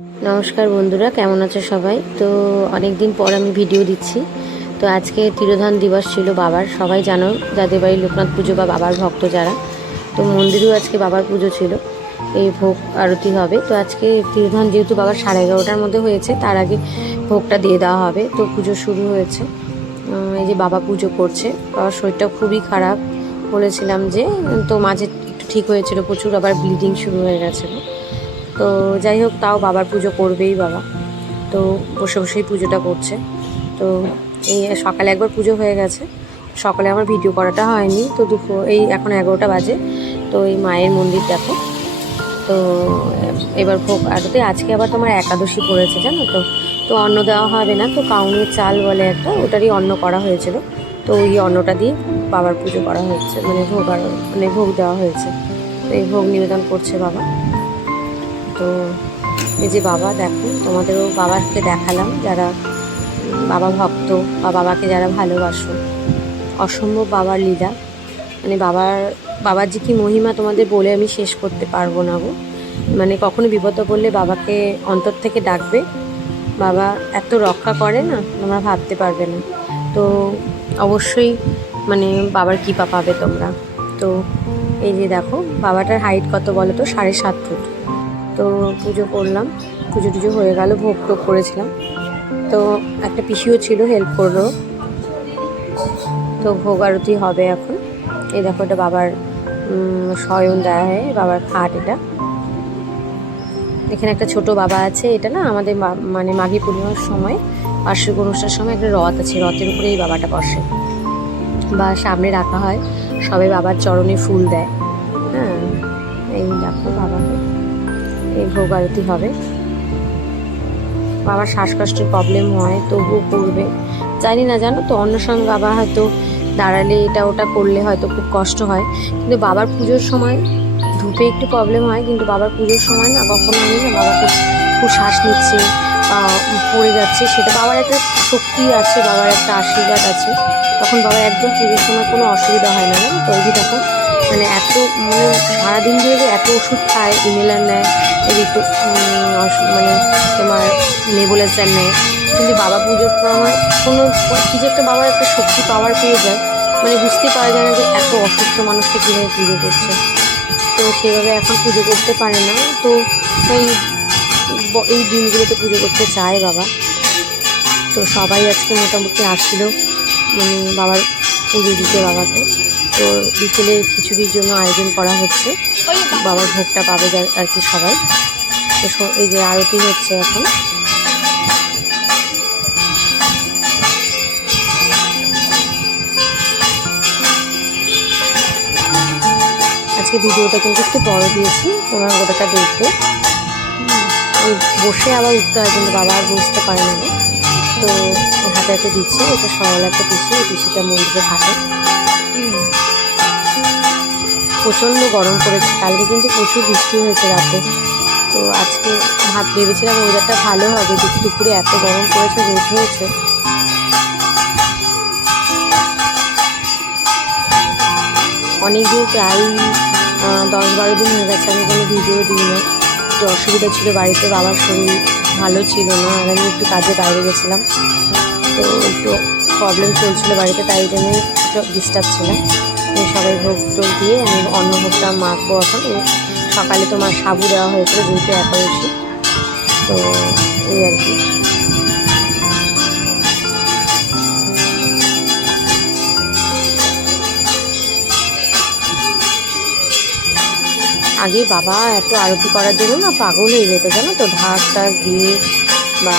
নমস্কার বন্ধুরা, কেমন আছো সবাই? তো অনেক দিন পর আমি ভিডিও দিচ্ছি। তো আজকে তিরোধান দিবস ছিল বাবার। সবাই জানো যাদের বাড়ি লোকনাথ পুজো বা বাবার ভক্ত যারা, তো মন্দিরেও আজকে বাবার পুজো ছিল। এই ভোগ আরতি হবে। তো আজকে তিরোধান যেহেতু বাবার সাড়ে এগারোটার মধ্যে হয়েছে, তার আগে ভোগটা দিয়ে দেওয়া হবে। তো পুজো শুরু হয়েছে। এই যে বাবা পুজো করছে। বাবার শরীরটা খুবই খারাপ। বলেছিলাম যে, তো মাঝে একটু ঠিক হয়েছিল, প্রচুর আবার ব্লিডিং শুরু হয়ে গেছিল। তো যাই হোক, তাও বাবার পুজো করবেই বাবা। তো বসে বসেই পুজোটা করছে। তো এই সকালে একবার পুজো হয়ে গেছে। সকালে আমার ভিডিও করাটা হয়নি। তো দুপুর, এই এখন এগারোটা বাজে। তো এই মায়ের মন্দির দেখো। তো এবার ভোগ আরতে আজকে আবার তোমার একাদশী পড়েছে, জানো তো? তো অন্ন দেওয়া হবে না, তো কাউনের চাল বলে একটা, ওটারই অন্ন করা হয়েছিল। তো ওই অন্নটা দিয়ে বাবার পুজো করা হয়েছে মানে ভোগ আর মানে ভোগ দেওয়া হয়েছে। তো এই ভোগ নিবেদন করছে বাবা। তো এই যে বাবা, দেখো, তোমাদেরও বাবাকে দেখালাম যারা বাবা ভক্ত বা বাবাকে যারা ভালোবাসো। অসম্ভব বাবার লীলা। মানে বাবার বাবার যে কি মহিমা তোমাদের বলে আমি শেষ করতে পারব না গো। মানে কখনো বিপদ পড়লে বাবাকে অন্তর থেকে ডাকবে। বাবা এত রক্ষা করে না, তোমরা ভাবতে পারবে না। তো অবশ্যই মানে বাবার কৃপা পাবে তোমরা। তো এই যে দেখো, বাবাটার হাইট কত বলো তো? সাড়ে সাত ফুট। তো পুজো করলাম। পুজো টুজো হয়ে গেল, ভোগ টোগ করেছিলাম। তো একটা পিসিও ছিল হেল্প করল। তো ভোগ আরতি হবে এখন। এই দেখো এটা বাবার শয়ন দেওয়া হয়, বাবার খাট এটা। এখানে একটা ছোট বাবা আছে, এটা না আমাদের মানে মাঘী পূর্ণিমার সময়, বার্ষিক অনুষ্ঠানের সময় একটা রথ আছে, রথের উপরে এই বাবাটা বসে। বা সামনে রাখা হয়, সবাই বাবার চরণে ফুল দেয়। এই ভোগ আরতি হবে। বাবার শ্বাসকষ্টের প্রবলেম হয়, তবুও করবে। জানি না, জানো তো, অন্য সঙ্গে বাবা হয়তো দাঁড়ালে এটা ওটা করলে হয়তো খুব কষ্ট হয়। কিন্তু বাবার পুজোর সময় ধূপে একটু প্রবলেম হয়, কিন্তু বাবার পুজোর সময় না কখনো আমি না বাবাকে খুব শ্বাস নিচ্ছে পড়ে যাচ্ছে। সেটা বাবার একটা শক্তি আছে, বাবার একটা আশীর্বাদ আছে। তখন বাবা একদম পুজোর সময় কোনো অসুবিধা হয় না, জানো তখন মানে এত মানে সারাদিন ধরে এত ওষুধ খায় ইমেলার নেয় একটু মানে তোমার নেবুলাইজার নেয় কিন্তু বাবা পুজোর পর আমার কোনো কি যে একটা বাবার একটা শক্তি পাওয়ার পেয়ে যায়। মানে বুঝতে পারা যায় না যে এত অসুস্থ মানুষকে কীভাবে পুজো করছে। তো সেভাবে এখন পুজো করতে পারে না। তো এই এই দিনগুলোতে পুজো করতে চায় বাবা। তো সবাই আজকে মোটামুটি আসছিল মানে বাবার পুজো দিতে বাবাকে। তো বিকেলে খিচুড়ির জন্য আয়োজন করা হচ্ছে। বাবার ভোগটা পাবে আর কি সবাই। তো এই যে আরতি হচ্ছে এখন। আজকে ভিডিওটা কিন্তু একটু বড় দিয়েছি, তোমরা গোটাটা দেখবে। বসে আবার উঠতে হয় কিন্তু বাবা আর বুঝতে পারে না। তো হাতে হাতে দিচ্ছে, এটা সরল একটা পিসি, এই পিসিটা মন্দিরে হাতে। প্রচণ্ড গরম পড়েছে। কালকে কিন্তু প্রচুর বৃষ্টি হয়েছে রাতে। তো আজকে ভাব ভেবেছিলাম ওয়েদারটা ভালো হবে। কিন্তু দুপুরে এত গরম পড়েছে, রোদ হয়েছে। অনেক দিন প্রায় দশ বারো দিন হয়ে গেছে আমি কোনো ভিডিও দিই না একটু অসুবিধা ছিল বাড়িতে, বাবার শরীর ভালো ছিল না, আর আমি একটু কাজে বাইরে গেছিলাম। তো একটু প্রবলেম চলছিল বাড়িতে, তাই একটু ডিস্টার্ব ছিলাম। সবাই ভোগ টোগ দিয়ে আমি অন্য ভোগটা মাখবো এখন। সকালে তোমার সাবু দেওয়া হয়েছিল, যেহেতু একাদশী। তো এই আর কি। আগে বাবা এত আরতি করার জন্য না পাগল হয়ে যেত, জানো তো? ঢাক টাক দিয়ে বা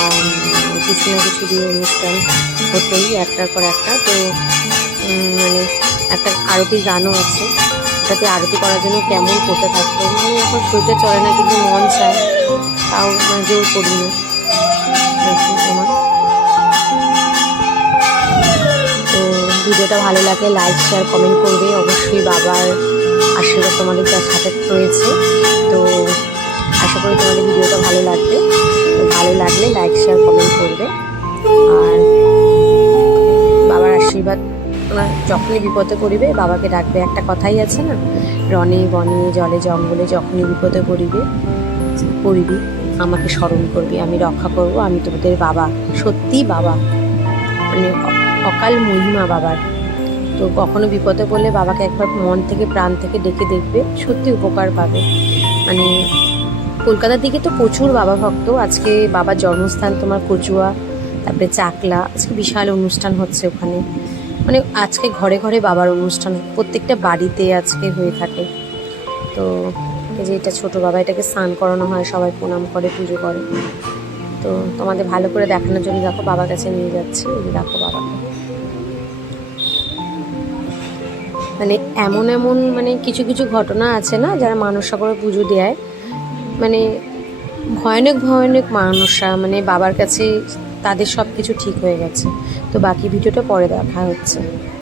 কিছু না কিছু দিয়ে অনুষ্ঠান হতোই একটার পর একটা। তো মানে একটা আরতি গানও আছে। ওটাতে আরতি করার জন্য কেমন করতে থাকতো। মানে এখন শরীরটা চলে না, কিন্তু মন চায়। তাও মানে জোর করি না তো ভিডিওটা ভালো লাগে লাইক শেয়ার কমেন্ট করবে। অবশ্যই বাবার আশীর্বাদ তোমাদের তার সাথে রয়েছে। তো আশা করি তোমাদের ভিডিওটা ভালো লাগবে। ভালো লাগলে লাইক শেয়ার কমেন্ট করবে। যখনই বিপদে পড়িবে, বাবাকে ডাকবে। একটা কথাই আছে না রনে বনে, জলে, জঙ্গলে যখনই বিপদে পড়িবে, পড়িবি, আমাকে স্মরণ করবি, আমি রক্ষা করব, আমি তোমাদের বাবা, সত্যি বাবা মানে অকাল মহিমা বাবার। তো কখনো বিপদে পড়লে বাবাকে একবার মন থেকে, প্রাণ থেকে ডেকে দেখবে, সত্যি উপকার পাবে। মানে কলকাতার দিকে তো প্রচুর বাবা ভক্ত, আজকে বাবার জন্মস্থান তোমার কচুয়া, তারপরে চাকলা, আজকে বিশাল অনুষ্ঠান হচ্ছে ওখানে। মানে আজকে ঘরে ঘরে বাবার অনুষ্ঠান প্রত্যেকটা বাড়িতে আজকে হয়ে থাকে। তো এই যে এটা ছোটো বাবা, এটাকে স্নান করানো হয়, সবাই প্রণাম করে, পুজো করে। তো তোমাদের ভালো করে দেখানোর জন্য দেখো, বাবার কাছে নিয়ে যাচ্ছে। এই দেখো বাবাকে মানে এমন এমন মানে কিছু কিছু ঘটনা আছে না, যারা মানুষরা করে পুজো দেয়। মানে ভয়ানক ভয়ানক মানুষরা মানে বাবার কাছে তাদের সব কিছু ঠিক হয়ে গেছে। তো বাকি ভিডিওটা পরে দেখা হচ্ছে।